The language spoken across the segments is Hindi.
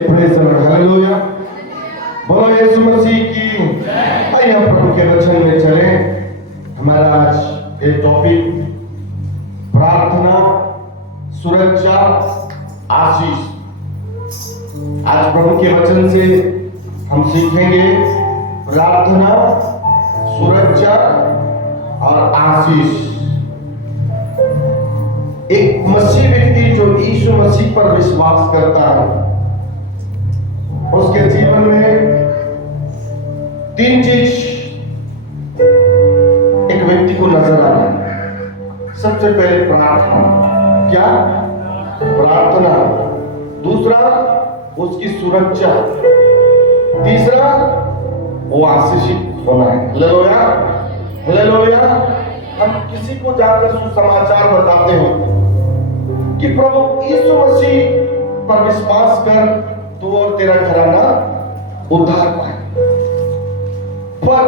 Praise the Lord, hallelujah. बोलो यीशु मसीह की। आइए हम प्रभु के वचन में चलें। हमारा आज एक टॉपिक प्रार्थना, सुरक्षा, आशीष। आज प्रभु के वचन से हम सीखेंगे प्रार्थना, सुरक्षा और आशीष। एक मसीह व्यक्ति जो यीशु मसीह पर विश्वास करता है, उसके जीवन में तीन चीज एक व्यक्ति को नजर आना है। सबसे पहले प्रार्थना, क्या प्रार्थना। दूसरा उसकी सुरक्षा। तीसरा वो आशीषित होना है। Hallelujah, hallelujah. हम किसी को जाकर सुसमाचार बताते हो कि प्रभु यीशु मसीह पर विश्वास कर, तू और तेरा घराना उद्धार पाए। पर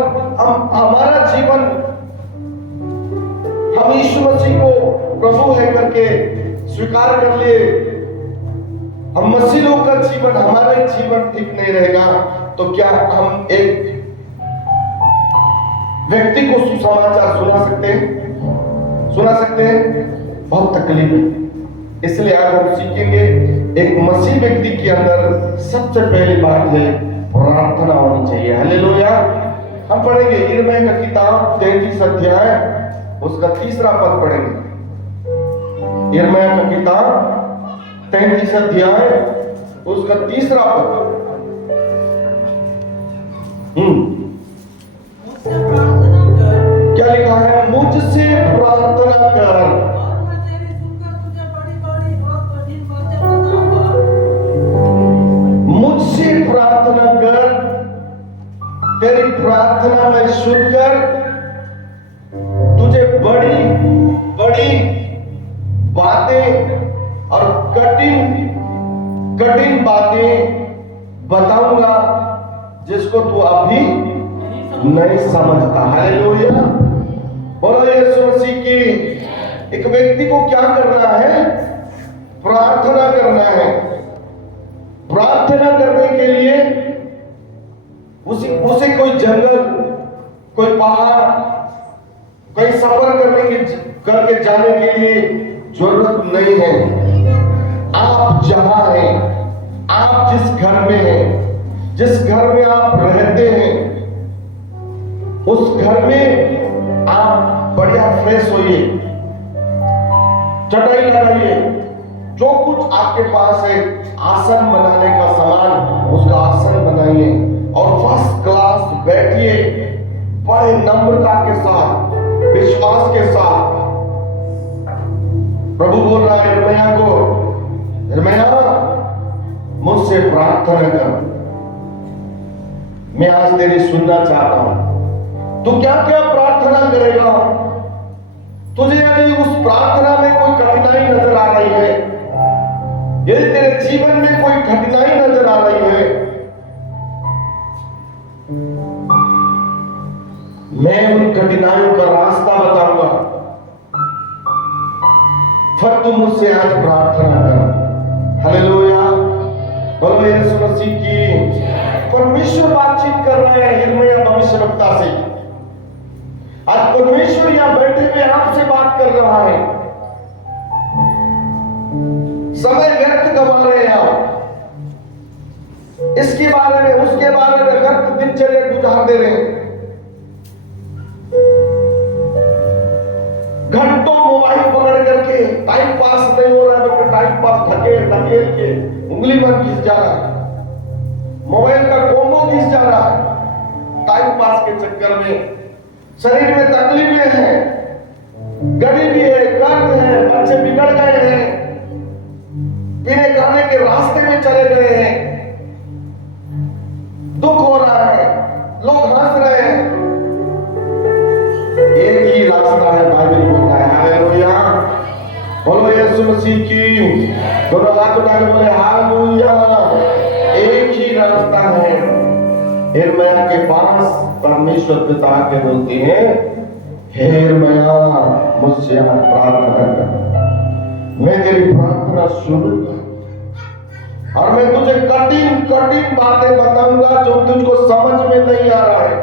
हमारा जीवन, हम यीशु मसीह को प्रभु है करके स्वीकार कर लिए, हम मसीह लोग का जीवन, हमारा जीवन ठीक नहीं रहेगा, तो क्या हम एक व्यक्ति को सुसमाचार सुना सकते हैं? सुना सकते हैं? बहुत तकलीफ है। इसलिए आज हम सीखेंगे एक मसीह व्यक्ति के अंदर सबसे पहली बात है प्रार्थना होनी चाहिए। हालेलुया। हम पढ़ेंगे यिर्मयाह का किताब 33 अध्याय, उसका 3रा पद पढ़ेंगे। यिर्मयाह का किताब 33 अध्याय, उसका 3रा पद। क्या लिखा है? मुझसे प्रार्थना कर, मुझसे प्रार्थना कर, तेरी प्रार्थना में सुनकर तुझे बड़ी बड़ी बातें और कठिन कठिन बातें बताऊंगा जिसको तू अभी नहीं समझता। हालेलुया। बोलो यीशु मसीह की। एक व्यक्ति को क्या करना है? प्रार्थना करना है। प्रार्थना करने के लिए उसे कोई जंगल, कोई पहाड़, कोई सफर करके जाने के लिए जरूरत नहीं है। आप जहां हैं, आप जिस घर में हैं, जिस घर में आप रहते हैं, उस घर में आप बढ़िया फ्रेश होइए, चटाई लगाइए, जो कुछ आपके पास है, आसन बनाने का सामान, उसका आसन बनाइए और फर्स्ट क्लास बैठिए, बड़े नम्रता के साथ, विश्वास के साथ। प्रभु बोल रहा है यिर्मयाह को, यिर्मयाह मुझसे प्रार्थना कर, मैं आज तेरी सुनना चाहता हूं। तू क्या क्या प्रार्थना करेगा? तुझे यदि उस प्रार्थना में कोई कठिनाई नजर आ रही है, यदि तेरे जीवन में कोई कठिनाई नजर आ रही है, मैं उन कठिनाइयों का रास्ता बताऊंगा, फिर तू मुझसे आज प्रार्थना कर। हालेलुया। बोलो यीशु मसीह की। परमेश्वर बातचीत कर रहे हैं यिर्मयाह भविष्यवक्ता से। आज परमेश्वर यहां बैठे हुए आपसे बात कर रहा है। समय व्यर्थ गवा रहे हैं आप, इसके बारे में उसके बारे में व्यर्थ दिनचर्या गुजार दे रहे हैं। घंटों मोबाइल पकड़ करके टाइम पास नहीं हो रहा है, तो टाइम पास धकेल धकेल के उंगली पर घिस जा रहा है, मोबाइल का कोंबो घिस जा रहा है। टाइम पास के चक्कर में शरीर में तकलीफें हैं, गरीबी है, कर्ज है, बच्चे बिगड़ गए हैं, पीने खाने के रास्ते में चले गए हैं, दुख हो रहा है, लोग हंस रहे हैं। एक ही रास्ता है, बाइबल बोलता है। हालेलुया। बोलो यीशु मसीह की। दोनों हाथ उठा के बोले हालेलुया। एक ही रास्ता है। यिर्मयाह के पास परमेश्वर पिता के बोलती है, हे यिर्मयाह मुझसे प्रार्थना कर, मैं तेरी प्रार्थना सुनूंगा और मैं तुझे कठिन कठिन बातें बताऊंगा जो तुझको समझ में नहीं आ रहा है।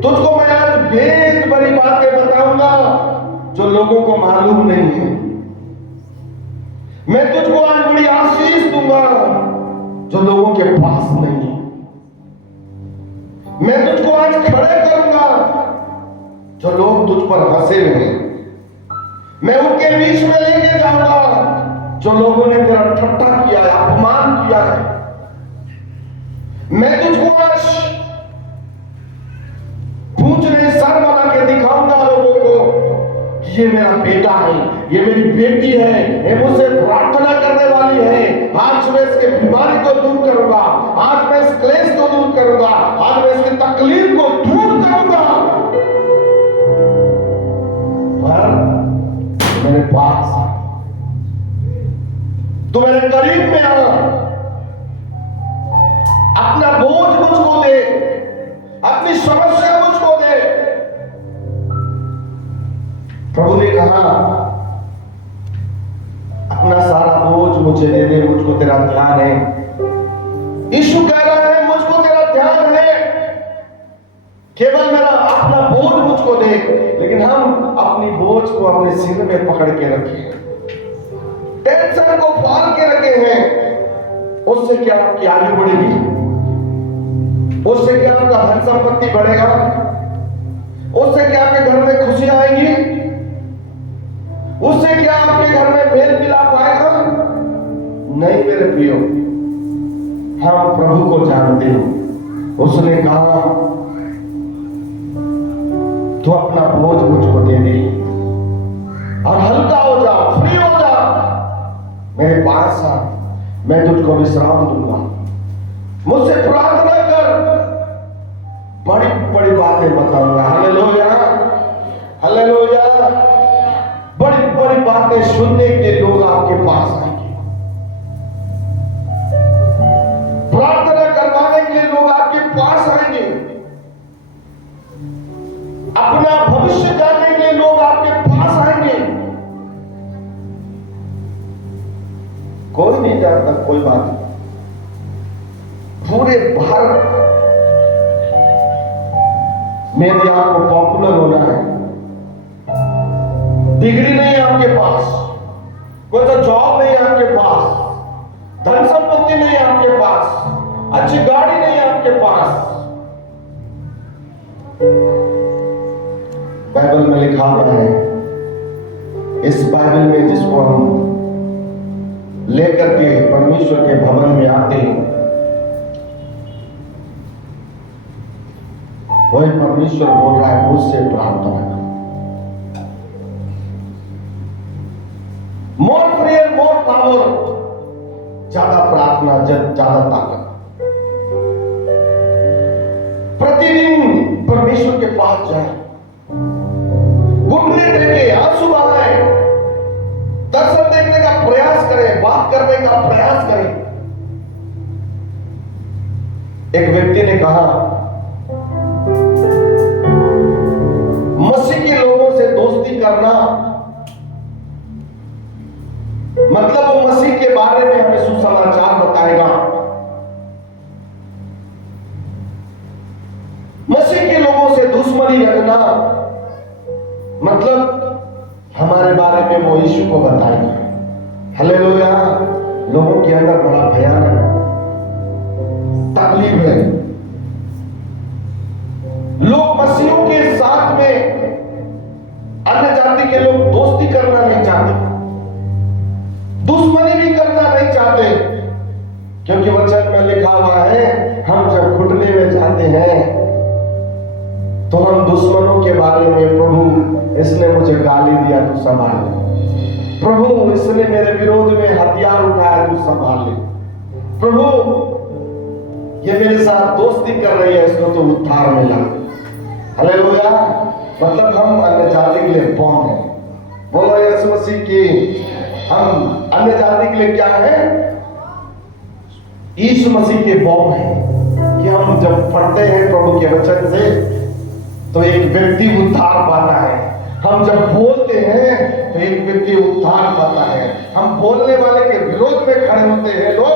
तुझको मैं आज भेद भरी बातें बताऊंगा जो लोगों को मालूम नहीं है। मैं तुझको आज बड़ी आशीष दूंगा जो लोगों के पास नहीं है। मैं तुझको आज खड़े करूंगा जो लोग तुझ पर हंसे हुए हैं। मैं उनके बीच में लेके जाऊंगा जो लोगों ने तेरा ठट्ठा किया है, अपमान किया है। मैं तुझको आज पूछने सर बना के दिखाऊंगा लोगों को कि ये मेरा बेटा है, ये मेरी बेटी है, ये मुझसे प्रार्थना करने वाली है। आज मैं इसके बीमारी को दूर करूंगा, आज मैं इस क्लेश को दूर करूंगा, आज मैं इसकी तकलीफ को दूर करूंगा। पर मेरे पास तू मेरे करीब में आ, अपना बोझ मुझको दे, अपनी समस्या मुझको दे। प्रभु ने कहा अपना सारा बोझ मुझे दे दे, मुझको तेरा ध्यान है। यीशु कह रहा है मुझको तेरा ध्यान है, केवल मेरा अपना बोझ मुझको दे। लेकिन हम अपनी बोझ को अपने सिर में पकड़ के रखे हैं, टेंशन को पाल के रखे हैं। उससे क्या आपकी आयु बढ़ेगी? उससे क्या आपका धन संपत्ति बढ़ेगा? उससे क्या आपके घर में खुशियां आएंगी? उससे क्या आपके घर में मेल मिलाप आएगा? नहीं मेरे प्रियो, हम प्रभु को जानते हैं। उसने कहा तू अपना बोझ मुझको दे दे और हल्का हो जा, फ्री हो जा, मेरे पास आ, मैं तुझको विश्राम दूंगा। मुझसे प्रार्थना कर, बड़ी बड़ी बातें बताऊंगा। Hallelujah, hallelujah. बड़ी बड़ी बातें सुनने के लिए लोग आपके पास आएंगे, प्रार्थना करवाने के लिए लोग आपके पास आएंगे, अपना भविष्य जानने के लिए लोग आपके पास आएंगे। कोई नहीं जानता, कोई बात नहीं। पूरे भारत में यदि आपको पॉपुलर होना है, डिग्री नहीं है आपके पास, कोई तो जॉब नहीं है आपके पास, धन संपत्ति नहीं है आपके पास, अच्छी गाड़ी नहीं है आपके पास, बाइबल में लिखा हुआ है, इस बाइबल में जिसको हम लेकर के परमेश्वर के भवन में आते हैं, वही परमेश्वर बोल रहा है मुझसे प्रार्थना करो। मोर प्रेयर मोर पावर, ज्यादा प्रार्थना ज्यादा ताकत। प्रतिदिन परमेश्वर के पास जाए, घुटने टेके, आंसू बहाए, दर्शन देखने का प्रयास करें, बात करने का प्रयास करें। एक व्यक्ति ने कहा मसीह के लोगों से दोस्ती करना मतलब वो मसीह के बारे में हमें सुसमाचार बताएगा। मसीह के लोगों से दुश्मनी रखना मतलब हमारे बारे में वो यीशु को बताएगा। हालेलुया। लोगों के अंदर बड़ा भयानक तकलीफ है। लोग मसीहों के साथ में अन्य जाति के लोग दोस्ती करना नहीं चाहते, दुश्मनी भी करना नहीं चाहते, क्योंकि वचन में लिखा हुआ है हम जब घुटने में जाते हैं तो हम दुश्मनों के बारे में, प्रभु इसने मुझे गाली दिया तू संभाल ले, प्रभु इसने मेरे विरोध में हथियार उठाया तू संभाल ले, प्रभु ये मेरे साथ दोस्ती कर रही है इसको तो उद्धार मिला। हालेलुया। मतलब हम अन्य जाति के लिए बॉन्ड है। बोलो यीशु मसीह की। हम अन्य जाति के लिए क्या है? यीशु मसीह के बॉन्ड है कि हम जब पढ़ते हैं प्रभु के वचन से तो एक व्यक्ति उद्धार पाता है, हम जब बोलते हैं तो एक व्यक्ति उद्धार पाता है। हम बोलने वाले के विरोध में खड़े होते हैं लोग,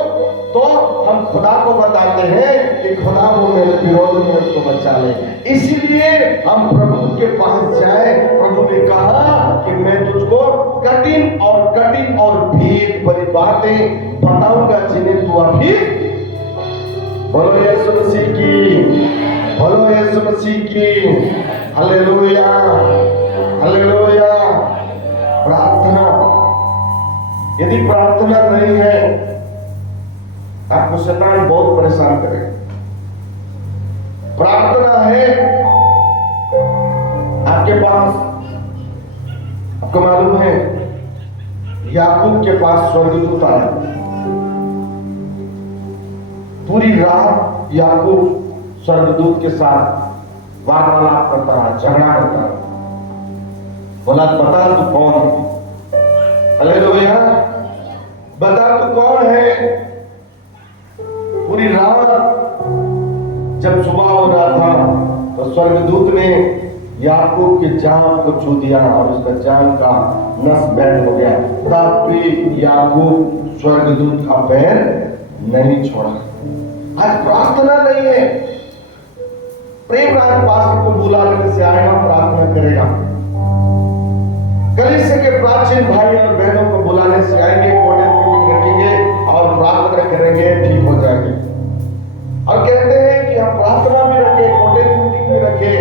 तो हम खुदा को बताते हैं कि खुदा वो मेरे विरोध में उसको बचा ले। इसलिए हम प्रभु के पास जाए। प्रभु ने कहा कि मैं तुझको कठिन और भेद भरी बातें बताऊंगा जिन्हें तू अभी। बोलो यीशु मसीह की, बोलो यीशु मसीह की। Hallelujah, hallelujah. प्रार्थना, यदि प्रार्थना नहीं है आपको शैतान बहुत परेशान करेगा। प्रार्थना है आपके पास, आपको मालूम है याकूब के पास स्वर्गदूत आया। पूरी रात याकूब स्वर्गदूत के साथ वार्तालाप करता रहा, झगड़ा करता रहा। बोला बता तू कौन है? हालेलुया, बता तू कौन है? पूरी रात जब सुबह हो रहा था तो स्वर्गदूत ने याकूब के जान को छू दिया और उसका जान का नस बैंड हो गया। तब भी याकूब स्वर्गदूत का पैर नहीं छोड़ा। आज प्रार्थना नहीं है। प्रेम राज पास को बुला लेने से आएगा, प्रार्थना करेगा। कलीसिया के प्राचीन भाई और बहनों को बुलाने से आएंगे, कोर्डिनेट मीटिंग रखेंगे और प्रार्थना करेंगे, ठीक हो जाएंगे। और कहते हैं कि हम प्रार्थना भी रखे, कोर्डिनेट मीटिंग भी रखे,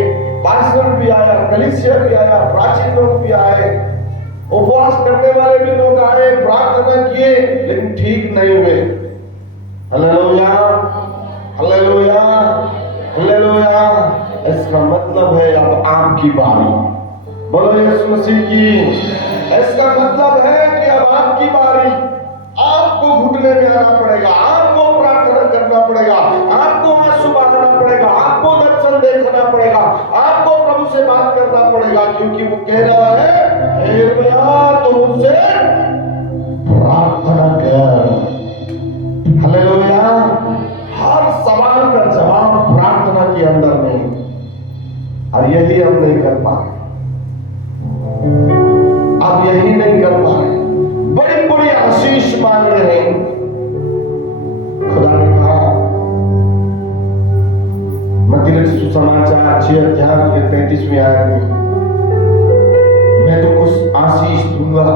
पास्टर भी आया, कलीसिया भी आया, प्राचीन लोग भी आए, उपवास करने वाले भी लोग आए, प्रार्थना किए, लेकिन ठीक नहीं हुए। Hallelujah, hallelujah, hallelujah. इसका मतलब है अब आपकी बारी। बोलो यीशु मसीह की। इसका मतलब है कि अब आपकी बारी। आपको घुटने में आना पड़ेगा, आपको प्रार्थना करना पड़ेगा, आपको आंसू बहाना पड़ेगा, आपको दर्शन देखना पड़ेगा, आपको प्रभु से बात करना पड़ेगा, क्योंकि वो कह रहा है हे भैया तुम मुझसे प्रार्थना कर। हालेलुया। हर सवाल का जवाब प्रार्थना के अंदर में, और यही हम नहीं कर पा रहे। अब यही नहीं कर पा रहे, बड़ी बड़ी आशीष मांग रहे हैं। खुदा ने कहा मत्ती रचित सुसमाचार 6 अध्याय के 35वें आयत में, मैं तो कुछ आशीष दूंगा,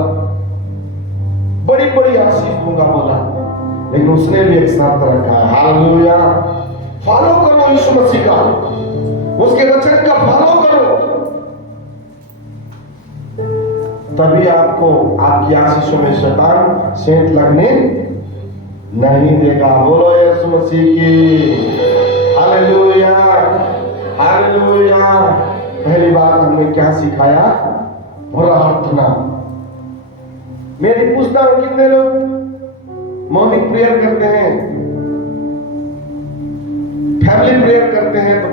बड़ी बड़ी आशीष दूंगा बोला, लेकिन उसने भी एक शर्त रखा है। हालेलुया। फॉलो करो यीशु मसीह का, उसके वचन का फॉलो करो, तभी आपको आपकी आशीषों में शैतान सेंध लगने नहीं देगा। बोलो यीशु मसीह की। Hallelujah, hallelujah. पहली बात हमने क्या सिखाया? प्रार्थना। मेरी पूछता हूं कितने लोग मॉर्निंग प्रेयर करते हैं, फैमिली प्रेयर करते हैं? तो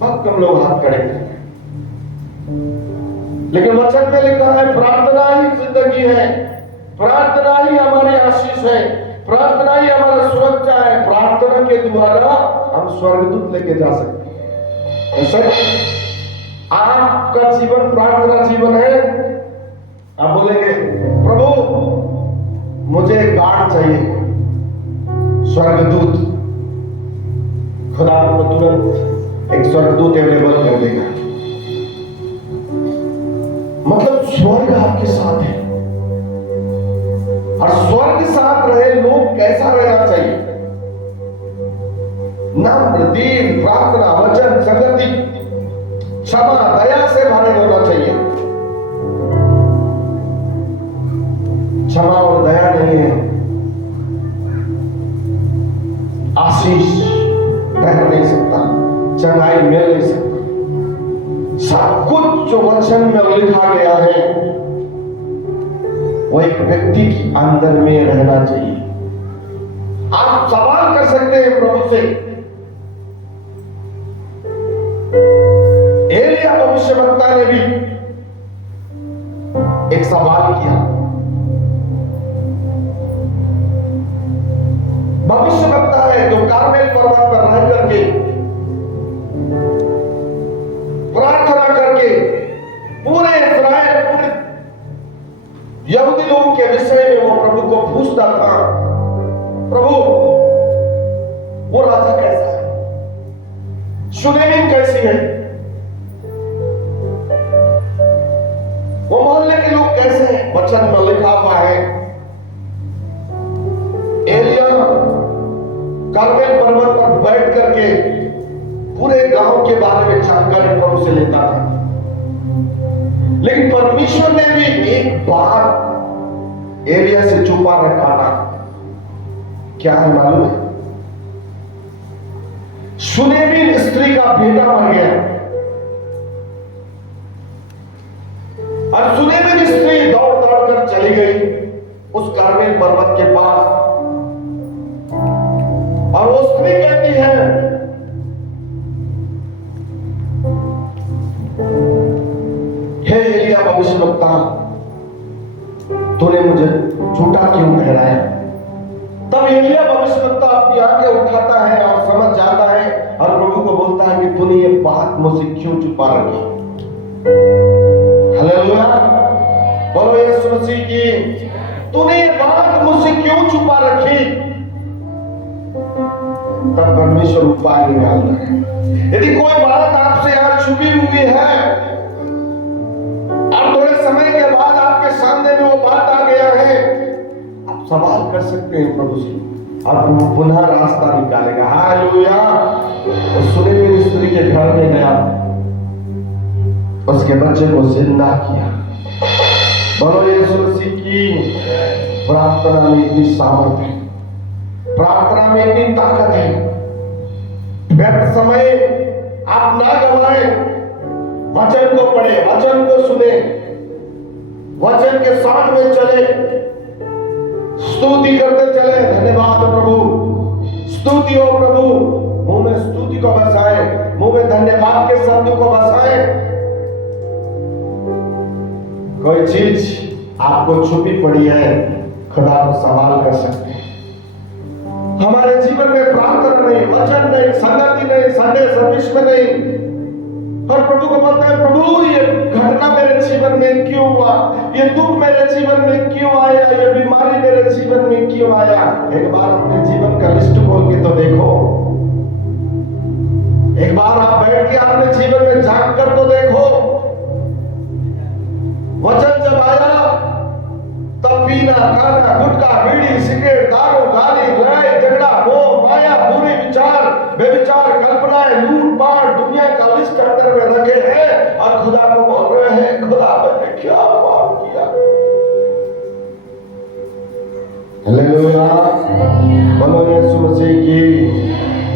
बहुत कम लोग हाथ खड़े करते हैं। लेकिन वचन में लिखा है प्रार्थना ही जिंदगी है, प्रार्थना ही हमारी आशीष है, प्रार्थना ही हमारा सुरक्षा है। प्रार्थना के द्वारा हम स्वर्गदूत लेके जा सकते हैं। ऐसा आपका जीवन प्रार्थना जीवन है। आप बोलेंगे प्रभु मुझे एक गार्ड चाहिए, स्वर्गदूत। खुदा आपको तुरंत एक स्वर्गदूत अवेलेबल कर देगा। मतलब स्वर्ग आपके साथ है, और स्वर्ग साथ रहे लोग कैसा रहना चाहिए? नम्र, दीन, प्रार्थना, वचन, संगति, क्षमा, दया से भरे होना चाहिए। क्षमा और दया नहीं है, आशीष रह नहीं सकता, चंगाई मिल नहीं सकता। सब कुछ जो वचन में लिखा गया है वो एक व्यक्ति के अंदर में रहना चाहिए। आप सवाल कर सकते हैं प्रभु से। एलिया भविष्यवक्ता ने भी एक सवाल किया। भविष्यवक्ता है जो कार्मेल पर्वत पर रह करके प्रार्थना करके पूरे पूछता था, प्रभु वो राजा कैसा है, सुनेमिन कैसी है, वो मोहल्ले के लोग कैसे हैं। वचन में लिखा हुआ है एलिया कार्मेल पर्वत पर बैठ करके पूरे गांव के बारे में जानकारी प्रभु से लेता था, लेकिन परमेश्वर ने भी एक बात एलिया से छुपा रखा था। क्या है मालूम है? सुनेमिन स्त्री का बेटा मर गया और सुनेमिन स्त्री दौड़ दौड़ कर चली गई उस कार्मेल पर्वत के पास, और वो स्त्री कहती है, हे एलिया भविष्यवक्ता, तूने मुझे झूठा क्यों ठहराया? तब एलिया भविष्यवक्ता अपनी आंखें उठाता है और समझ जाता है और प्रभु को बोलता है कि तूने ये बात मुझसे क्यों छुपा रखी? हालेलुया, बोलो यीशु मसीह की। तूने ये बात मुझसे क्यों छुपा रखी? तब परमेश्वर उपाय निकालता है। यदि कोई बात आपसे आज छुपी हुई है और थोड़े समय के बाद आपके सामने में वो बात आ गया है, आप सवाल कर सकते हैं प्रभु से, और वो पुनः रास्ता निकालेगा। हालेलुया। सुनेमिन स्त्री के घर में गया, उसके बच्चे को जिंदा किया। बोलो यीशु मसीह की। प्रार्थना में इतनी सामर्थ है, प्रार्थना में इतनी ताकत है। व्यर्थ समय आप ना गवाएं, वचन को पढ़े, वचन को सुने, वचन के साथ में चले, स्तुति करते चले। धन्यवाद प्रभु, स्तुति हो प्रभु। मुंह में स्तुति को बसाए, मुंह में धन्यवाद के शब्द को बसाए। कोई चीज आपको छुपी पड़ी है, खुदा को सवाल कर सकते हैं। हमारे जीवन में प्रार्थना नहीं, वचन नहीं, संगति नहीं, संडे सर्विस में नहीं, और प्रभु को बोलते हैं, प्रभु ये घटना मेरे जीवन में क्यों हुआ, ये दुख मेरे जीवन में क्यों आया, ये बीमारी मेरे जीवन में क्यों आया। एक बार अपने जीवन का लिस्ट खोल के तो देखो, एक बार आप बैठ के अपने जीवन में झांक कर तो देखो। वचन जब आया तब पीना, खाना, गुटखा, बीड़ी, सिगरेट, दारू, गाली, लड़ाई, झगड़ा, मोह, माया, बुरे विचार, बेविचार, कल्पनाएं, लूट पाट, दुनिया का लिस्ट अंदर में रखे हैं और खुदा को बोल रहे हैं, खुदा मैंने क्या पाप किया। हालेलुया, बोलो यीशु मसीह की।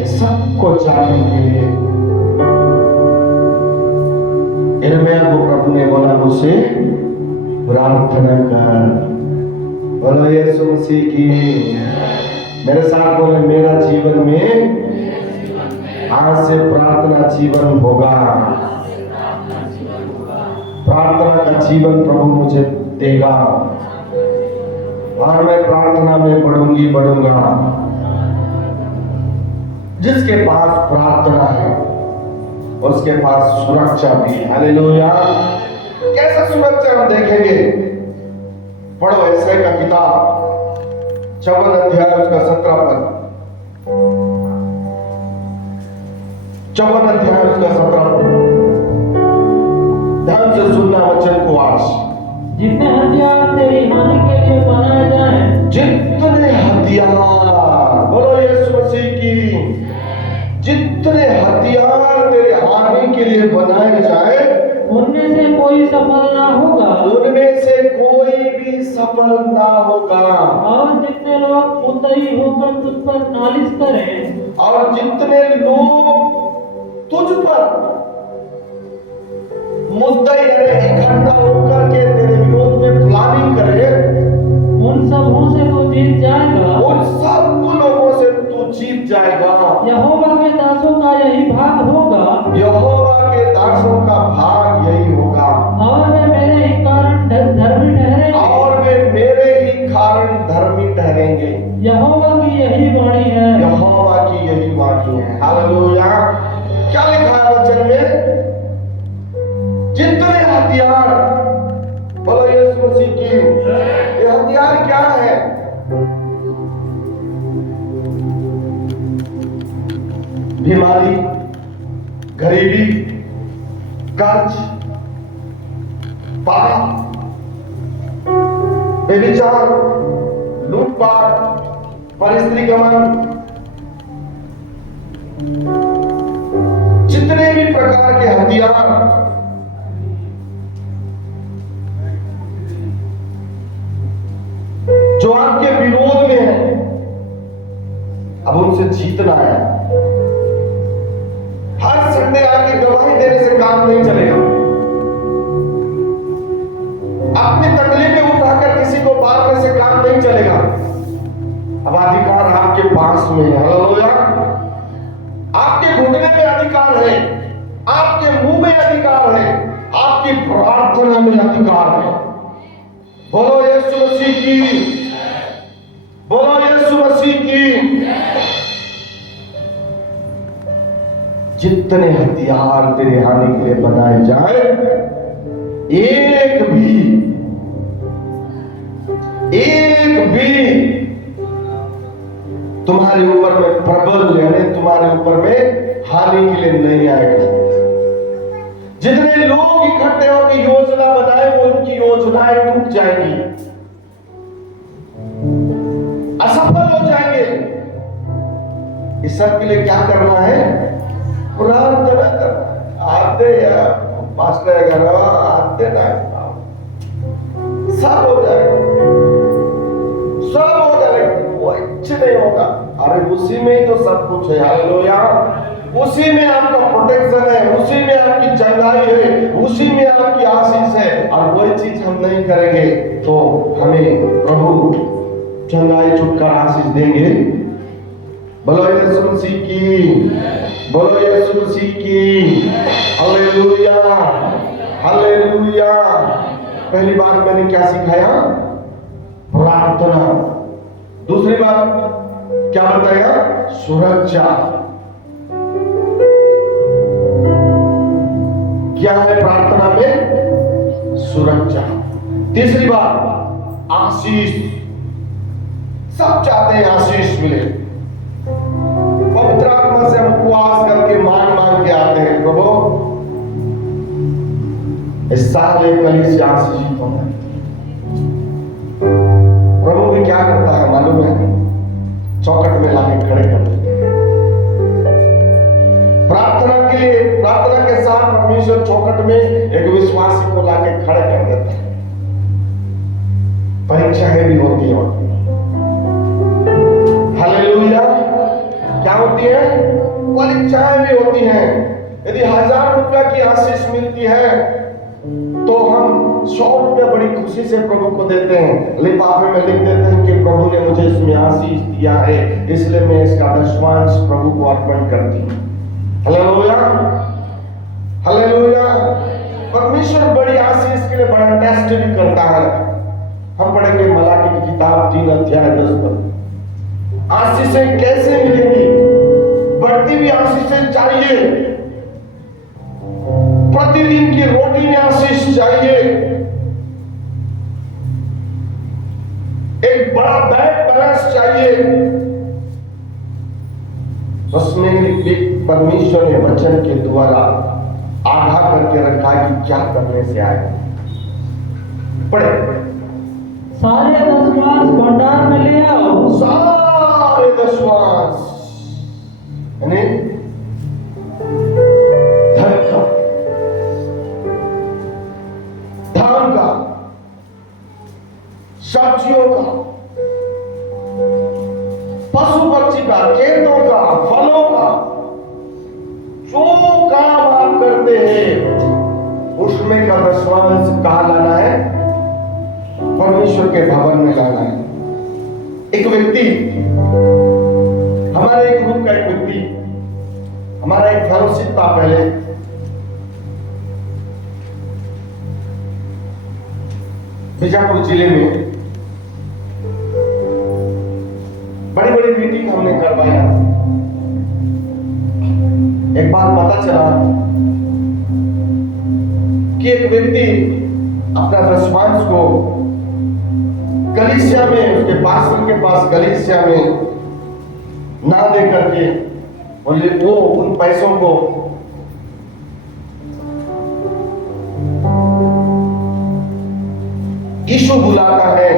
सबको जानने के लिए यिर्मयाह को प्रभु ने बोला, मुझसे प्रार्थना कर। बोलो यीशु मसीह की। मेरे साथ बोले, मेरा जीवन में आज से प्रार्थना जीवन होगा। प्रार्थना का जीवन प्रभु मुझे देगा और मैं प्रार्थना में बढ़ूंगा। जिसके पास प्रार्थना है उसके पास सुरक्षा भी है। हालेलुया। कैसा सुरक्षा हम देखेंगे? पढ़ो एसाई का किताब 54 अध्याय उसका 17 पद। 54 अध्याय उसका 17 पद। ध्यान से सुनना वचन को आज। जितने हथियार तेरी हानि के लिए बनाए जाएं, जितने हथियार, बोलो यीशु मसीह की। जितने हथियार तेरे हानि के लिए बनाए जाए, उनमें से कोई सफल ना होगा। उनमें से कोई भी सफल ना होगा। और जितने लोग मुद्दई होकर तुझ पर नालिश करें, और जितने लोग तुझ पर मुद्दई इकट्ठा होकर के तेरे विरोध में प्लानिंग करे, उन सबों से तू जीत जाएगा। उन सब लोगों से तू जीत जाएगा। यहोवा के दासों का यही भाग होगा। यहोवा के दासों का भाग यही होगा। और वे मेरे ही कारण धर्मी ठहरेंगे। और वे मेरे ही कारण धर्मी ठहरेंगे। यहोवा की यही वाणी है। यहोवा की यही वाणी है। हालेलुया। क्या लिखा है वचन में? जितने हथियार, बोलो यीशु मसीह की। ये हथियार क्या है? बीमारी, गरीबी, कर्ज, पाप, व्यभिचार, लूटपाट, परस्त्री गमन, जितने भी प्रकार के हथियार जो आपके विरोध में है, अब उनसे जीतना है। हर संडे आके गवाही देने से काम नहीं चलेगा। अपनी तकलीफें उठाकर किसी को मारने से काम नहीं चलेगा। अब अधिकार आपके पास में है। हालेलुया। आपके घुटने में अधिकार है, आपके मुंह में अधिकार है, आपकी प्रार्थना में अधिकार है। बोलो यीशु मसीह की, बोलो यीशु मसीह की। जितने हथियार तेरे हानि के लिए बनाए जाए, एक भी तुम्हारे ऊपर में प्रबल यानी तुम्हारे ऊपर में हानि के लिए नहीं आएगा। जितने लोग इकट्ठे होकर योजना बनाए वो उनकी योजनाएं टूट जाएंगी, असफल हो जाएंगे। इस सब के लिए क्या करना है? प्रार्थना करना। आते या पास्टर घर आते ना, सब हो जाएगा, सब हो जाएगा। वो कुछ नहीं होगा। अरे उसी में ही तो सब कुछ है। हालेलुया। उसी में आपका प्रोटेक्शन है, उसी में आपकी चंगाई है, उसी में आपकी आशीष है। और वही चीज हम नहीं करेंगे तो हमें प्रभु चंगाई छुटकारा आशीष देंगे। बोलो यीशु मसीह की, बोलो यीशु मसीह की। Hallelujah, hallelujah. पहली बात मैंने क्या सिखाया? प्रार्थना। दूसरी बात क्या बताया? सुरक्षा। क्या है प्रार्थना में? सुरक्षा। तीसरी बात आशीष। सब चाहते हैं आशीष मिले। पवित्र आत्मा से हम उपवास करके मांग के आते हैं, प्रभु इस साल एक कलीसिया से आशीषित होना है। प्रभु भी क्या करता है मालूम है? चौखट में लाके खड़े कर देते हैं। प्रार्थना के लिए, प्रार्थना के साथ परमेश्वर चौखट में एक विश्वासी को लाके खड़े कर देता है। परीक्षाएं भी होती हैं। हालेलुया। क्या होती है? परीक्षाएं भी होती हैं। यदि 1000 रुपया की आशीष मिलती है तो हम 100 रुपया बड़ी खुशी से प्रभु को देते हैं, लिफाफे में लिख देते हैं कि प्रभु ने मुझे इसमें आशीष दिया है, इसलिए मैं इसका दशमांश प्रभु को अर्पण करती हूँ। Hallelujah, hallelujah. परमेश्वर बड़ी आशीष के लिए बड़ा टेस्ट भी करता है। हम पढ़ेंगे मलाकी की किताब 3 अध्याय 10 पद। आशीषें कैसे मिलेंगी? बढ़ती हुई आशीषें चाहिए। प्रतिदिन की रोटी में आशीष चाहिए। एक बड़ा बैंक बैलेंस चाहिए। उसमें परमेश्वर ने वचन के द्वारा आधा करके रखा कि क्या करने से आए। पढ़े। सारे दशमांश भंडार में ले आओ। सारे दशमांश यानी धन का, धान का, सब्जियों का, पशु पक्षी का, खेतों का, फलों का, जो काम आप करते हैं उसमें का दशमांश कहाँ लाना है? परमेश्वर के भवन में लाना है। एक व्यक्ति, हमारे एक ग्रुप का एक व्यक्ति, हमारा एक फेलोशिप था पहले, बीजापुर जिले में बड़ी बड़ी मीटिंग हमने करवाया। एक बार पता चला कि एक व्यक्ति अपना दशमांश को कलीसिया में, उसके पास्टर के पास कलीसिया में ना दे करके वो उन पैसों को यीशु बुलाता है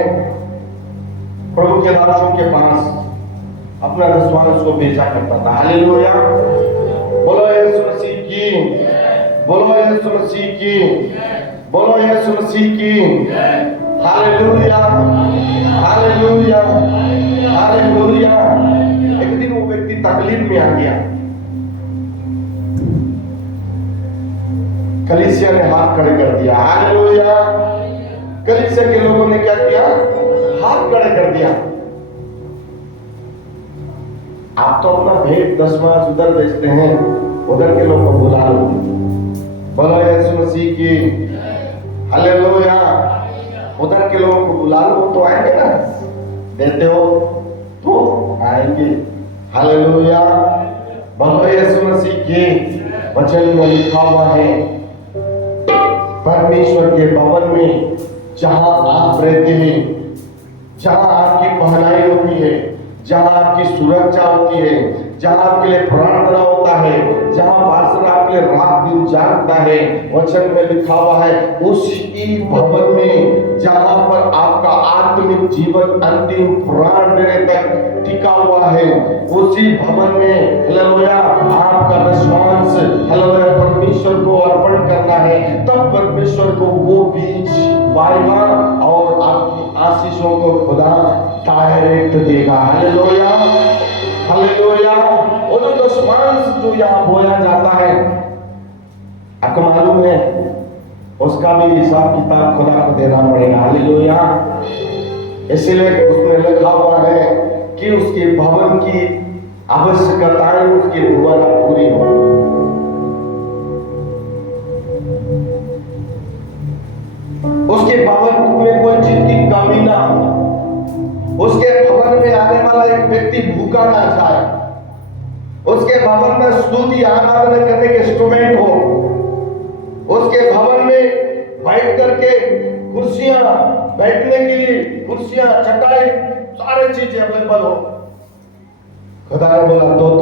प्रभु के दासों के पास, अपना दसवांश को बेचा करता था। हालेलुया, बोलो यीशु मसीह की, बोलो यीशु मसीह की, बोलो यीशु मसीह की। Hallelujah, hallelujah, hallelujah. एक दिन वो व्यक्ति तकलीफ में आ गया, कलीसिया ने हाथ खड़े कर दिया। हालेलुया, कलीसिया के लोगों ने क्या किया? हाथ खड़े कर दिया। आप तो अपना भेंट दसवांश उधर बेचते हैं, उधर के लोग को बुला लो। बोलो यीशु मसीह की, हालेलुया। उधर के लोगों को बुला लो, तो आएंगे ना, देते हो तो आएंगे। हालेलुया, बोलो यीशु मसीह की। वचन में लिखा हुआ है, परमेश्वर के भवन में जहां आप रहते हैं, जहां आपकी पहनाई होती है, जहां आपकी सुरक्षा होती है, जहां आपके लिए प्रार्थना होता है, जहां पास्टर आपके लिए रात दिन जागता है, वचन में लिखा हुआ है उसी भवन में जहां पर आपका आत्मिक जीवन अंतिम प्राण देने तक टिका हुआ है, उसी भवन में हालेलुया आपका दसवांश हालेलुया परमेश्वर को अर्पण करना है। तब परमेश्वर को वो बीज पाएगा और आपकी आशीषों को खुदा डायरेक्ट देगा। Hallelujah, hallelujah. वो जो दसवांश जो यहाँ बोया जाता है, आपको मालूम है उसका भी हिसाब किताब खुदा को देना पड़ेगा। हालेलुया, इसलिए उसमें लिखा हुआ है कि उसके भवन की आवश्यकताएं उसके द्वारा पूरी हो। उसके भवन में कोई चीज की कमी ना हो, उसके भवन में आने वाला एक व्यक्ति भूखा ना जाए, उसके भवन में स्तुति आराधना करने के इंस्ट्रूमेंट हो, उसके भवन में बैठ करके कुर्सियां, बैठने के लिए कुर्सियां, चटाई, सारे चीजें अवेलेबल हो। खुदा ने बोला दो तो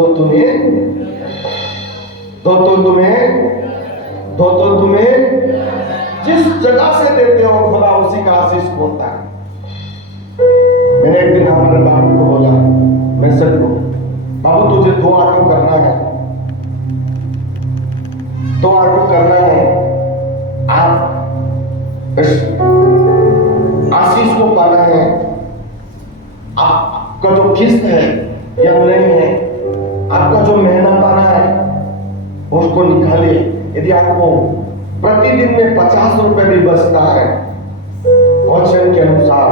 तुम्हें जिस जगह से देते हो खुदा उसी का आशीष बोलता है। मैंने एक दिन हमारे बाबू को बोला, मैं सच को बाबू तुझे 2 ऑटो करना है, 2 ऑटो करना है, आप आशीष को पाना है, आपका जो किस्त है या नहीं है, आपका जो मेहनत आना है उसको निकालिए। यदि आपको प्रतिदिन में 50 रुपए भी बचता है, वचन के अनुसार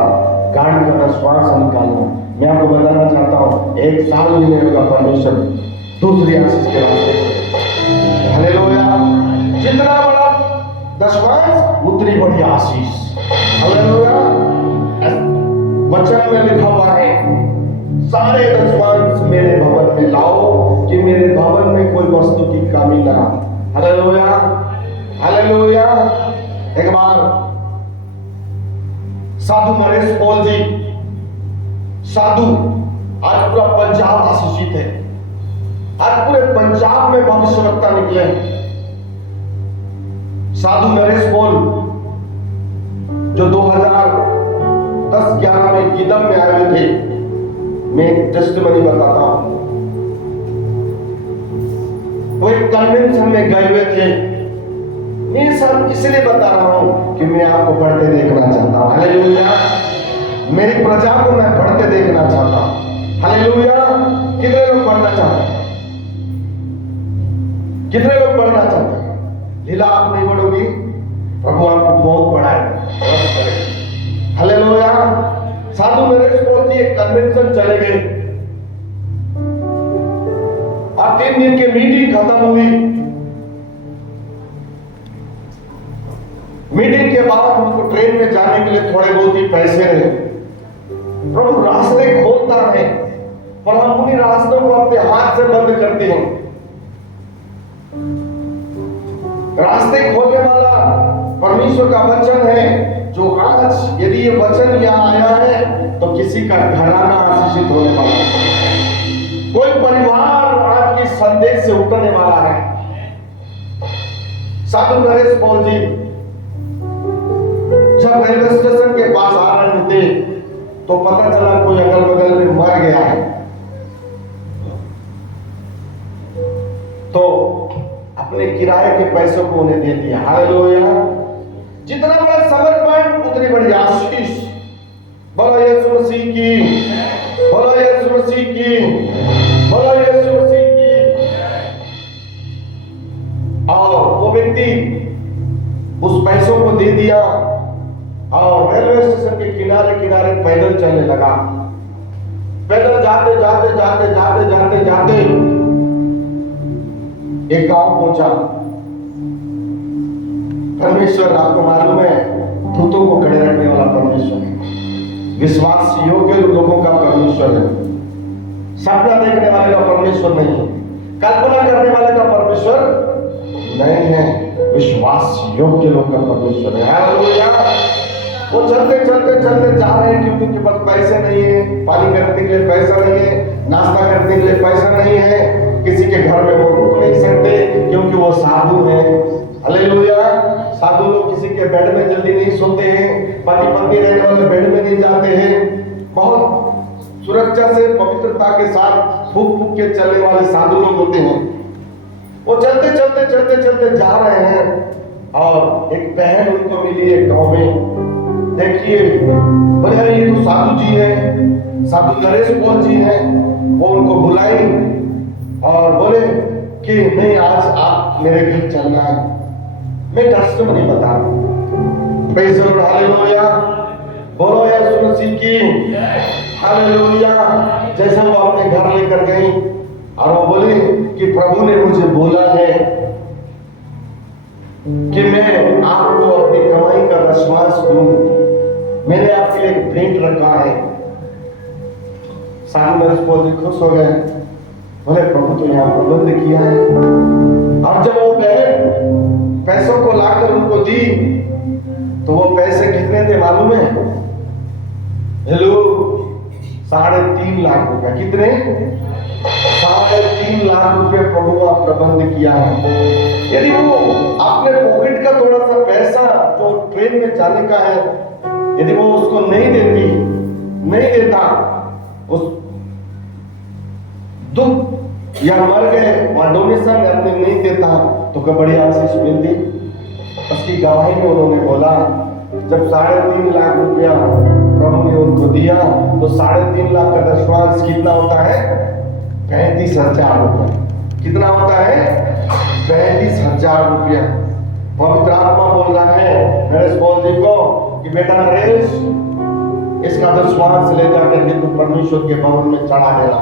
गाड़ी का दसवांश निकालना। मैं आपको बताना चाहता हूँ 1 साल भी नहीं होगा परमेश्वर दूसरी आशीष के रास्ते। हालेलुया, जितना बड़ा दसवांश उतनी बड़ी आशीष। हालेलुया, वचन में लिखा हुआ है सारे दसवांश मेरे भवन में लाओ कि मेरे भवन में कोई वस्तु की कमी ना। Hallelujah, hallelujah. एक बार साधु नरेश पॉल जी, साधु, आज पूरा पंजाब आशीषित है, आज पूरे पंजाब में भविष्यवक्ता निकले। साधु नरेश पॉल जो 2010-11 में गीदम में आए हुए थे, मैं एक टेस्टिमनी बताता हूं। वो एक कन्वेंशन में गए हुए थे। मैं सब इसलिए बता रहा हूं कि मैं आपको बढ़ते देखना चाहता हूं। हालेलुया, मेरी प्रजा को मैं बढ़ते देखना चाहता हूं। हालेलुया, कितने लोग बढ़ना चाहते हैं? कितने लोग बढ़ना चाहते हैं? लीला आप नहीं बढ़ोगी, प्रभु आपको बहुत बढ़ाएगा। हालेलुया। साधु नरेश पॉल जी एक कन्वेंशन चले गए और 3 दिन की मीटिंग खत्म हुई। मीटिंग के बाद उनको ट्रेन में जाने के लिए थोड़े बहुत ही पैसे रहे। प्रभु रास्ते खोलता है पर हम उन्हीं रास्तों को अपने हाथ से बंद करते हैं। रास्ते खोलने वाला परमेश्वर का वचन है, जो आज यदि ये वचन यहाँ आया है तो किसी का घराना आशीषित होने वाला है। कोई परिवार आज की संदेश से उतरने वाला है। साधु नरेश पॉल जी जब रेलवे स्टेशन के पास आ रहे थे तो पता चला कोई अगल बगल में मर गया है, तो अपने किराए के पैसों को उन्हें दे दिया। हालेलुया! जितना बड़ा समर्पण उतनी बड़ी आशीष। बोलो यीशु मसीह की, बोलो यीशु मसीह की, बोलो यीशु मसीह की। और वो व्यक्ति उस पैसों को दे दिया और रेलवे स्टेशन के किनारे किनारे पैदल चलने लगा। पैदल जाते जाते जाते जाते जाते जाते एक गांव पहुंचा। परमेश्वर आपको मालूम है भूतों को खड़े रखने वाला परमेश्वर है, विश्वास योग्य लोगों का परमेश्वर है, सपना देखने वाले का परमेश्वर नहीं है, कल्पना करने वाले का परमेश्वर नहीं है, विश्वास योग्य लोग का परमेश्वर है। हालेलुया! वो चलते चलते चलते जा रहे हैं क्योंकि उनके पास पैसे नहीं है, पानी खरीदने के लिए पैसा नहीं है, नाश्ता करने के लिए पैसा नहीं है, किसी के घर में वो रुक नहीं सकते क्योंकि वो साधु हैं। हालेलुया! साधु लोग किसी के बेड में जल्दी नहीं सोते हैं, पति पत्नी रहने वाले बेड में नहीं जाते हैं, बहुत सुरक्षा से पवित्रता के साथ फूक फूक के चलने वाले साधु लोग होते हैं। वो चलते चलते चलते चलते जा रहे हैं और एक बहन उनको मिली एक गांव में। देखिए बोले अरे ये तो साधु जी है, साधु नरेश पॉल जी है। वो उनको बुलाई और बोले कि नहीं आज आप मेरे घर चलना है, मैं कस्टम नहीं बता रहा। Praise the Lord, hallelujah! बोलो यीशु मसीह की, हालेलुया! जैसे वो अपने घर लेकर गई और वो बोले कि प्रभु ने मुझे बोला है कि मैं आपको अपनी कमाई का दशमांश दूं, मैंने आपके लिए एक भेंट रखा है। साधु नरेश पॉल जी खुश हो गए, बोले प्रभु तो यहाँ प्रबंध किया है। और जब वो बहन पैसों को लाकर उनको दी तो वो पैसे कितने थे मालूम है? हेलो, 3.5 लाख रुपया। कितने? 3.5 लाख रुपए प्रभु का प्रबंध किया है। यदि वो अपने पॉकेट का थोड़ा सा पैसा जो ट्रेन में जाने का है, यदि वो उसको नहीं देती, नहीं देता, उस दुख या मर गए वहां डोनेशन अपने नहीं देता तो क्या बड़ी आशीष मिलती। उसकी गवाही में उन्होंने बोला जब 3.5 लाख रुपया प्रभु ने उनको दिया तो 3.5 लाख का दशमांश कितना होता है? 35,000 रुपया। कितना होता है? 35,000 रुपया। पवित्र आत्मा बोल रहा है नरेश पॉल जी को कि बेटा नरेश, इसका दशमांश ले जाकर के तू परमेश्वर के भवन में चढ़ा देना।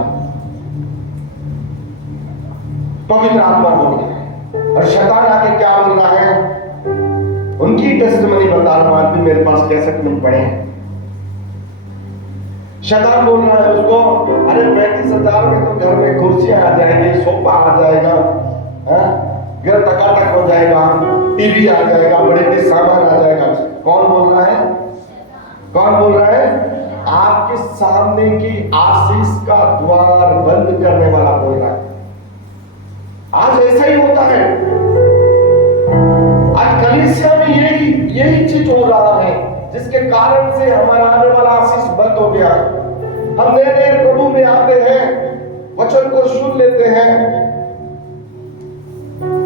पवित्र आत्मा बोल रहा है और शैतान आके क्या बोल रहा है? उनकी टेस्टमनी बता रहा हूं, आज भी मेरे पास कैसेट में पड़े हैं। शैतान बोल रहा है उसको, अरे 35,000 में तो घर में कुर्सियां आ जाएंगी, सोफा आ जाएगा, घर टकाटक हो जाएगा, टीवी आ जाएगा, बड़े बड़े सामान आ जाएगा। कौन बोल रहा है? कौन बोल रहा है? आपके सामने की आशीष का द्वार बंद करने वाला बोल रहा है। आज ऐसा ही होता है। आज कलीसिया में यही चीज हो रहा है जिसके कारण से हमारा आने वाला आशीष बंद हो गया। हम नए नए प्रभु में आते हैं, वचन को सुन लेते हैं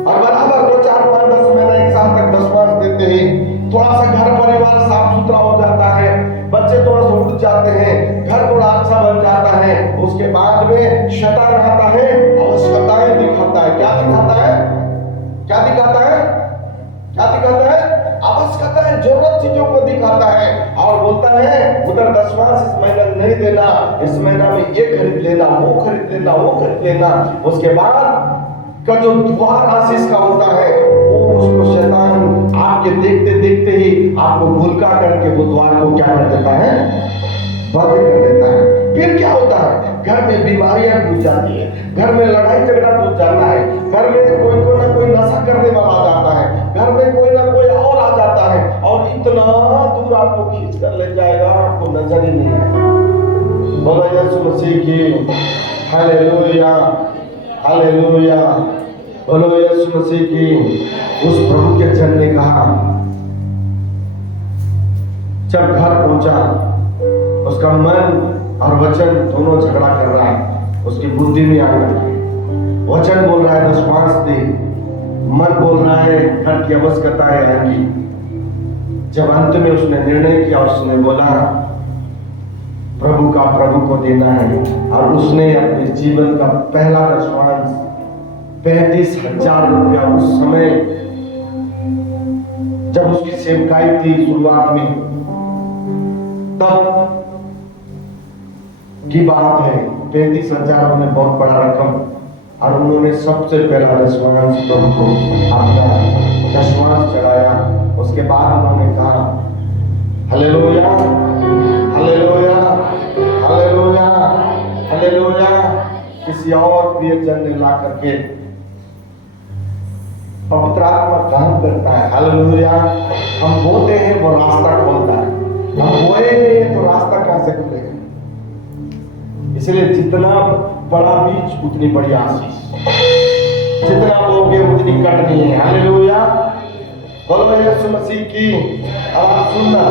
और बराबर 2, 4, 5, 10 महीना, 1 साल तक दशमांश देते हैं। थोड़ा सा घर परिवार साफ सुथरा हो जाता है, बच्चे थोड़ा सा उठ जाते हैं, घर थोड़ा अच्छा बन जाता है। उसके बाद में शैतान आता है, आवश्यकताएं दिखाता है। क्या दिखाता है? क्या दिखाता है? क्या दिखाता है? आवश्यकताएं, जरूरत चीजों को दिखाता है और बोलता है उधर दशमांश इस महीना नहीं देना, इस महीना में ये खरीद लेना, वो खरीद लेना, वो खरीद लेना। उसके बाद का जो द्वार आशीष का होता है वो उसको शैतान आपके देखते देखते ही आपको भूलका करके वो द्वार को क्या कर देता है? बंद कर देता है। फिर क्या होता है? घर में बीमारियां घुस जाती है, घर में लड़ाई झगड़ा घुस जाता है, घर में कोई ना कोई नशा करने वाला आ जाता है, घर में कोई ना कोई और आ जाता है और इतना दूर आपको खींच कर ले जाएगा, आपको नजर ही नहीं आएगा। बोलो यीशु मसीह की, हालेलुया। हालेलुया। बोलो यीशु मसीह की। उस प्रभु के जन ने कहा, जब घर पहुंचा, उसका मन और वचन दोनों झगड़ा कर रहा है। उसकी बुद्धि में आ गई, वचन बोल रहा है दशमांश दे, मन बोल रहा है घर की आवश्यकताएं आएंगी। जब अंत में उसने निर्णय किया, उसने बोला प्रभु का प्रभु को देना है, और उसने अपने जीवन का पहला दशमांश 35,000 रुपया उस समय जब उसकी सेवकाई थी शुरुआत में, तब की बात है। 35,000 में बहुत बड़ा रकम, और उन्होंने सबसे पहला दशमांश प्रभु को अपना दशमांश चढ़ाया। उसके बाद उन्होंने कहा हालेलुया, हालेलुया, हालेलुया, हालेलुया। किसी और प्रियजन ने ला करके, पवित्र आत्मा काम करता है। हालेलुया। हम बोलते हैं वो रास्ता खोलता है, हम बोएंगे तो रास्ता कहां से खुलेगा। इसलिए जितना बड़ा बीज उतनी बड़ी आशीष, जितना बोगे उतनी कटनी है। हालेलुया। बोलो यीशु मसीह की। अब आप सुनना,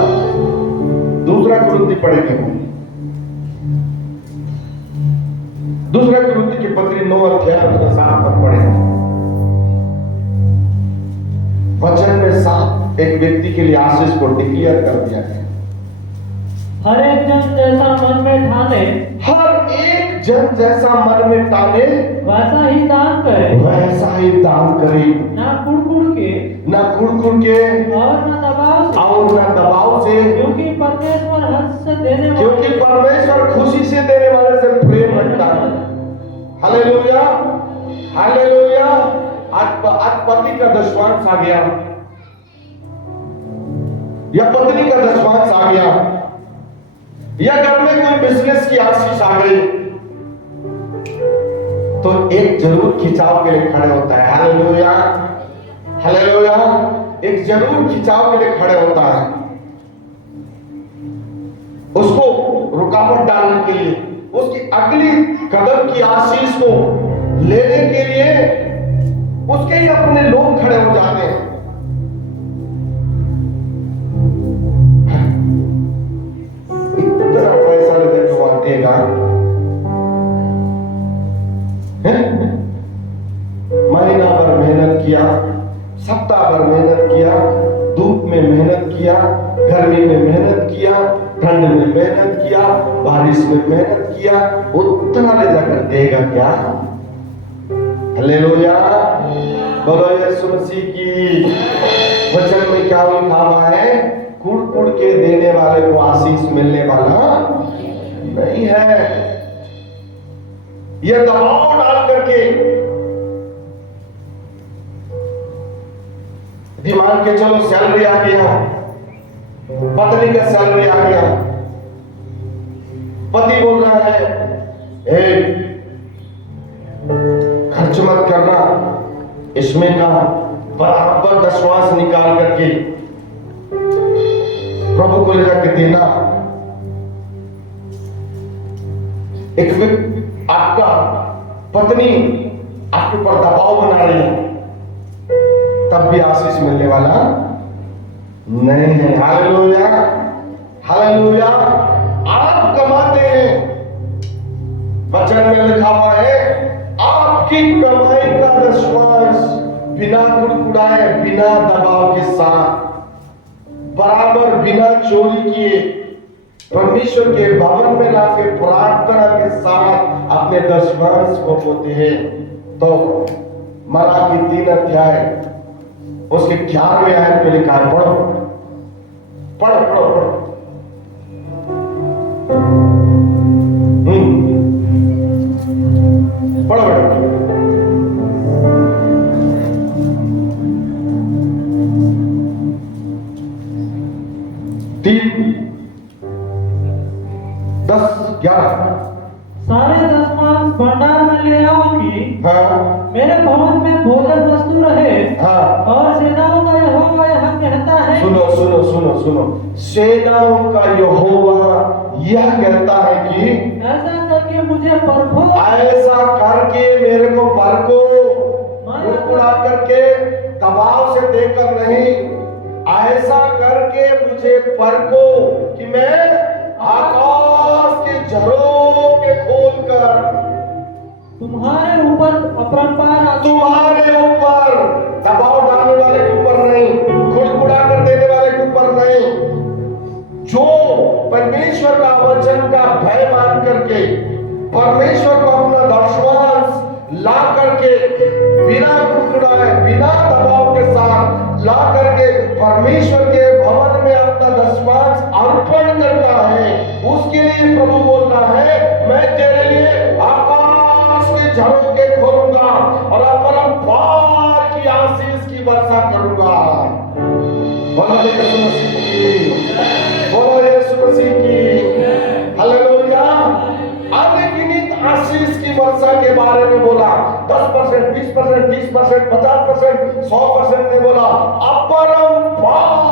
दूसरा कुरिन्थी पढ़ेंगे। दूसरा कुरिन्थी की पत्री 9 अध्याय 7 पद पढ़ेंगे। वचन में साफ एक व्यक्ति के लिए आशीष को डिक्लेयर कर दिया गया। हर एक जन जैसा मन में ठाने, हर एक जन जैसा मन में टाले वैसा ही दान करे, वैसा ही दान करे, ना कुड़कुड़ के, न कुड़कुड़ के और न दबाव से, और न दबाव से, क्योंकि परमेश्वर हर्ष से देने वाला, क्योंकि परमेश्वर खुशी से देने वाले से प्रेम रखता है। Hallelujah, hallelujah. आज पति का दशमांश आ गया, या पत्नी का दशमांश आ गया, या घर में कोई बिजनेस की आशीष आ गई, तो एक जरूर खिंचाव के लिए खड़े होता है। Hallelujah, hallelujah. एक जरूर खिंचाव के लिए खड़े होता है, उसको रुकावट डालने के लिए, उसकी अगली कदम की आशीष को लेने के लिए उसके ही अपने लोग खड़े हो जाते हैं। इतना पैसा लेकर तो देगा, महीना भर मेहनत किया, सप्ताह भर मेहनत किया, धूप में मेहनत किया, गर्मी में मेहनत किया, ठंड में मेहनत किया, बारिश में मेहनत किया, उतना ले जाकर देगा क्या? हालेलुया। बोलो यीशु मसीह की। वचन में क्या लिखा हुआ है? कुड़ के देने वाले को आशीष मिलने वाला नहीं है। यह दबाव डाल करके दिमाग के चलो सैलरी आ गया, पत्नी का सैलरी आ गया, पति बोल रहा है खर्च मत करना, इसमें का बराबर दशमांश निकाल करके प्रभु को ले जाके देना। एक आपका पत्नी आपके ऊपर दबाव बना रही है, तब भी आशीष मिलने वाला नहीं है। Hallelujah, hallelujah. आप कमाते हैं, वचन में लिखा हुआ है आपकी कमाई का दशमांश बिना कुड़कुड़ाए, बिना दबाव के साथ, बराबर बिना चोरी किए परमेश्वर के भवन में लाके प्रार्थना के साथ अपने दशमांश को होते हैं। तो मलाकी 3 अध्याय उसके 11वें आयत में लिखा है, पढ़ो पढ़ो पढ़ो पढ़ो। पढ़ो बेटा। 3:10-11 सारे दशमांश भंडार में ले आओ कि हाँ मेरे भवन में भोजन वस्तु रहे। हाँ। और सेनाओं का यहोवा यह कहता है, सुनो सुनो सुनो सुनो, सेनाओं का यहोवा यह कहता है कि ऐसा करके मुझे परखो, ऐसा करके मेरे को मुझे परखो कि मैं आकाश के झरोखे खोलकर तुम्हारे ऊपर अपरंपार तुम्हारे ऊपर, दबाव डालने वाले के ऊपर नहीं, गुड़गुड़ा कर देने वाले के ऊपर नहीं, जो परमेश्वर का वचन का भय मान करके परमेश्वर को अपना दशमांश ला करके बिना गुड़गुड़ाए बिना दबाव के साथ ला करके परमेश्वर के भवन में अपना दशमांश अर्पण करता है, उसके लिए प्रभु बोल रहा है मैं तेरे लिए आकाश के झरोखे खोलूंगा और अपरंपार की आशीष की वर्षा करूंगा। बोलो यीशु मसीह की, बोलो यीशु मसीह की, हालेलुया। अनगिनत आशीष की वर्षा के बारे में बोला, 10%, 20%, 30%, 50%, 100% ने बोला अपरंपार।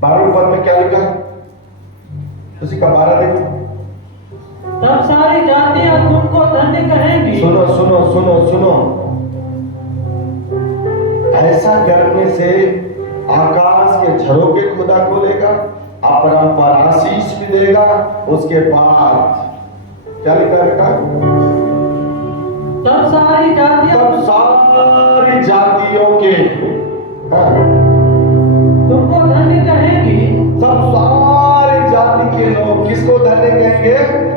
12वें पद में क्या लिखा, उसी का 12 देखो। तब सारी जातियां तुमको धन्य कहेंगी। सुनो सुनो सुनो सुनो, ऐसा करने से आकाश के झरोखे खुदा खोलेगा, अपरंपार आशीष भी देगा। उसके बाद क्या लिखा बेटा, तब सारी जातियों के तुमको धन्य कहेंगी। सब सारी जाति के लोग किसको धन्य कहेंगे,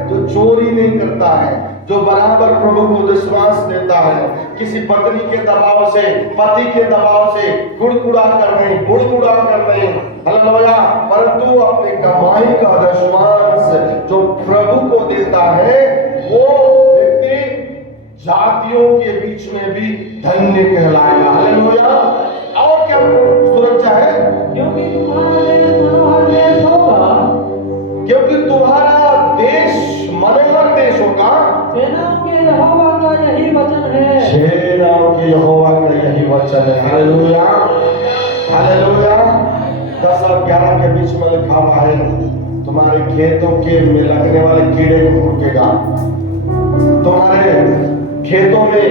जो चोरी नहीं करता है, जो बराबर प्रभु को विश्वास देता है, किसी पत्नी के दबाव से, पति के दबाव से गुड़गुड़ा कर नहीं, हालेलुया, परंतु अपने कमाई का दशमांश जो प्रभु को देता है, वो व्यक्ति जातियों के बीच में भी धन्य कहलाएगा। हालेलुया। और क्या सुरक्षा है, क्योंकि तुम्हारा देश मनोहर देश होगा, क्योंकि तुम्हारा देश मनोहर देश होगा। सेनाओं के यहोवा का यही वचन है। सेनाओं के यहोवा का यही वचन है। Hallelujah, hallelujah. 10 और 11 के बीच में लिखा हुआ है, तुम्हारे खेतों के में लगने वाले कीड़े को भूकेगा, तुम्हारे खेतों में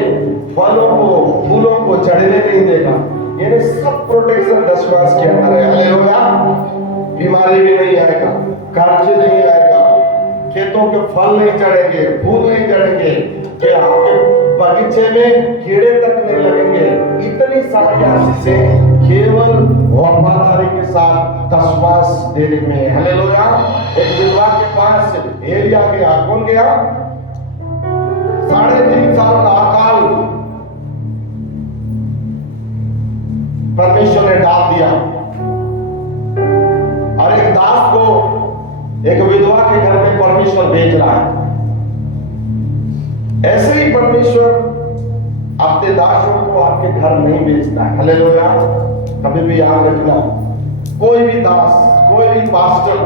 फलों को फूलों को चढ़ने नहीं देगा। यानी सब प्रोटेक्शन दशमांश के अंदर है। हालेलुया। बीमारी भी नहीं आएगा, कर्ज नहीं आएगा, खेतों के फल नहीं चढ़ेंगे, फूल नहीं चढ़ेंगे, कि आपके बगीचे में कीड़े तक नहीं लगेंगे। इतनी सारी आशीषें केवल वफादारी के साथ दशमांश देने में। हालेलुया। एक विधवा के पास एलिया गया, कौन गया, 3.5 साल का अकाल परमेश्वर ने डाल दिया, और एक दास को एक विधवा के घर में परमेश्वर भेज रहा है। ऐसे ही परमेश्वर अपने दासों को आपके घर नहीं भेजता है। हालेलुया। कभी भी याद रखना, कोई भी दास, कोई भी पास्टर,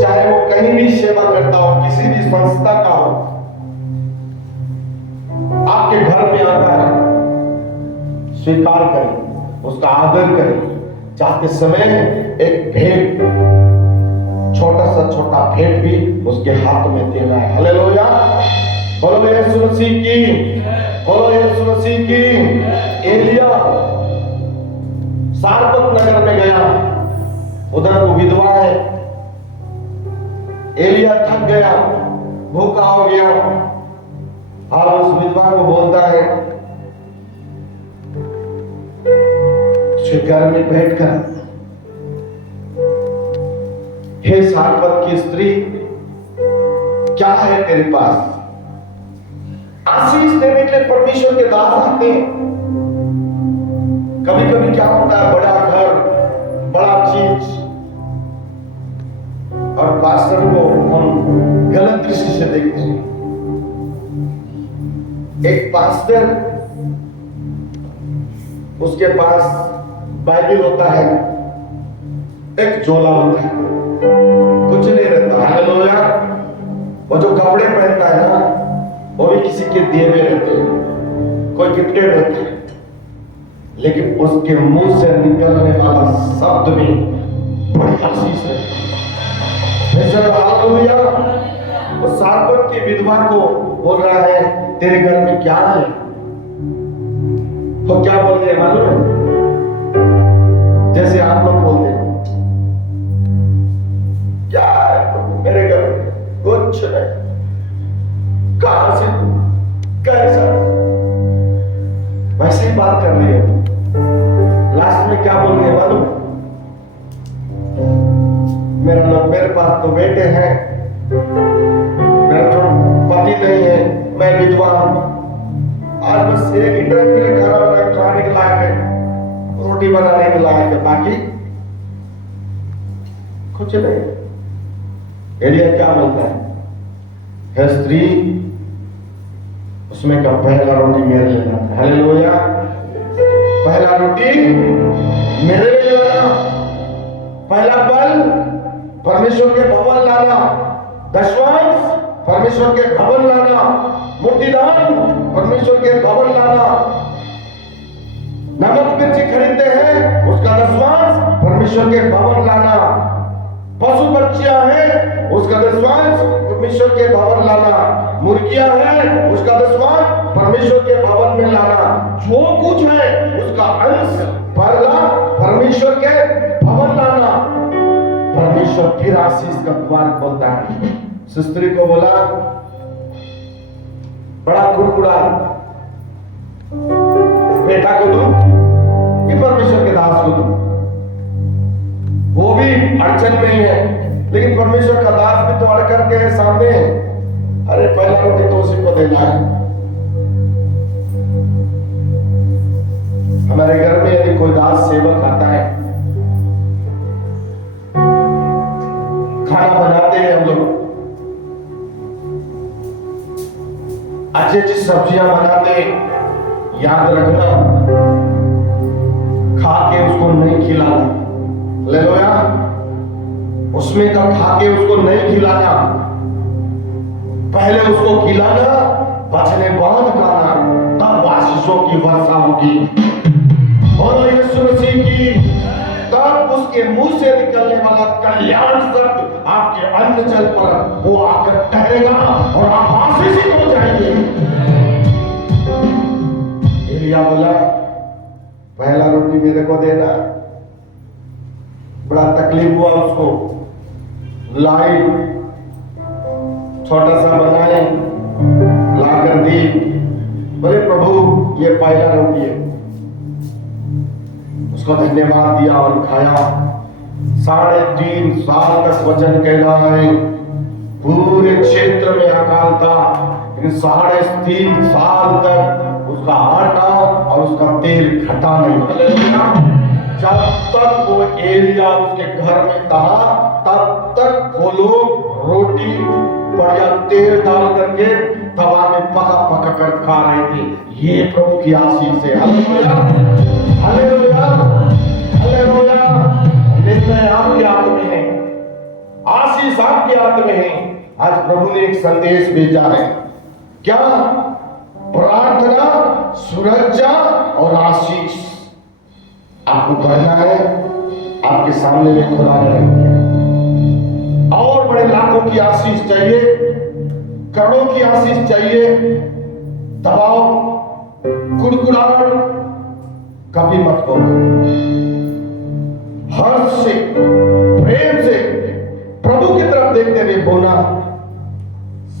चाहे वो कहीं भी सेवा करता हो, किसी भी संस्था का हो, आपके घर में आता है, स्वीकार करें, उसका आदर करें। जाते समय एक भेंट, छोटा भेंट भी उसके हाथ में देना है। हालेलुया। बोलो यीशु मसीह की, बोलो यीशु मसीह की। एलिया सारपत नगर में गया, उधर वो विधवा है। एलिया थक गया, भूखा हो गया, और उस विधवा को बोलता है, उसके घर में बैठकर, हे सारपत की स्त्री, क्या है तेरे पास? आशीष देने के लिए परमेश्वर के दास आते हैं। कभी कभी क्या होता है, बड़ा घर, बड़ा चीज, और पास्टर को हम गलत दृष्टि से देखते हैं। एक पास्टर, उसके पास बाइबल होता है, एक झोला होता है, कुछ नहीं रहता। हालेलुया। वो जो कपड़े पहनता है ना, वो भी किसी के दिए हुए रहते हैं, कोई गिफ्टेड रहता है, लेकिन उसके मुंह से निकलने वाला शब्द में बड़ी आशीष है। हालेलुया। वो सारपत की विधवा को बोल रहा है, तेरे घर में क्या है? तो क्या बोल रहे हैं मालूम है? जैसे आप लोग बोलते हैं क्या है प्रभु मेरे घर में कुछ नहीं, कहां से तू कैसा, वैसे ही बात कर रही हो। लास्ट में क्या बोलने मालूम, मेरे पास तो बेटे हैं, मेरा तो पति नहीं है, मैं विधवा हूं, आज बस एक ही टाइम के लिए खाना खाने के लायक है, रोटी बनाने के लायक है, बाकी कुछ नहीं। एलिया क्या बोलता है स्त्री उसमें का पहला रोटी मेरे लिए लाना, हालेलुया, पहला रोटी मेरे लिए लाना, पहला बल परमेश्वर के भवन लाना, दशवांश परमेश्वर के भवन लाना, मुक्तिदान परमेश्वर के भवन लाना, नमक मिर्ची खरीदते हैं उसका दशवांश परमेश्वर के भवन लाना, पशु पक्षियां हैं उसका दशवांश परमेश्वर के भवन लाना, मुर्गियां हैं उसका दशवांश परमेश्वर के भवन में लाना, जो कुछ है उसका अंश पहला परमेश्वर के भवन लाना। परमेश्वर फिर आशीष का द्वार खोलता है। स्त्री को बोला बड़ा कुड़कुड़ा बेटा को दूं कि परमेश्वर के दास को दूं, वो भी अड़चन में ही है, लेकिन परमेश्वर का दास भी तो अड़कर के है सामने, अरे पहला रोटी तो उसी को देना है। हमारे घर में यदि कोई दास सेवक आता है, खाना बनाते हैं हम लोग, अच्छी अच्छी सब्जियां बनाते हैं, याद रखना खा के उसको नहीं खिलाना, ले लो यार, उसमें का खा के उसको नहीं खिलाना, पहले उसको खिलाना, बचने बाद खाना, तब आशीषों की वर्षा होगी। बोलो यीशु मसीह की, तब उसके मुंह से निकलने वाला कल्याण शब्द आपके अन्न जल पर वो आकर ठहरेगा और आप आशीषित हो जाएंगे। एलिया बोला पहला रोटी मेरे को देना, बड़ा तकलीफ हुआ उसको, लाई छोटा सा बनाए लाकर दी, बोले प्रभु ये पहला रोटी है, उसको धन्यवाद दिया और खाया। 3.5 साल तक वचन कह रहा है, पूरे क्षेत्र में अकाल था, लेकिन 3.5 साल तक उसका आटा और उसका तेल घटा नहीं। जब तक वो एलिया उसके घर में था, तब तक वो लोग रोटी बढ़िया तेल डाल करके तवा में पका पका कर खा रहे थे। ये प्रभु की आशीष है। Hallelujah, hallelujah, hallelujah. निर्णय आपके हाथ में है, आशीष आपके हाथ में है। आज प्रभु ने एक संदेश भेजा है, क्या? प्रार्थना, सुरक्षा और आशीष आपको करना है। आपके सामने में खुदा ने रख दिया। और बड़े लाखों की आशीष चाहिए, करोड़ों की आशीष चाहिए, दबाव, कुड़कुड़ाहट कभी मत करो। हर्ष से, प्रेम से प्रभु की तरफ देखते हुए बोला,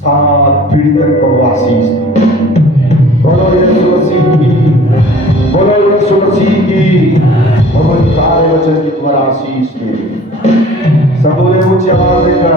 7 पीढ़ी तक प्रभु आशीष दी। बोलो यीशु मसीह की, बोलो यीशु मसीह की, बहुत सारे वचन की तुम्हारा आशीष दे। सब बोले ऊंची आवाज देकर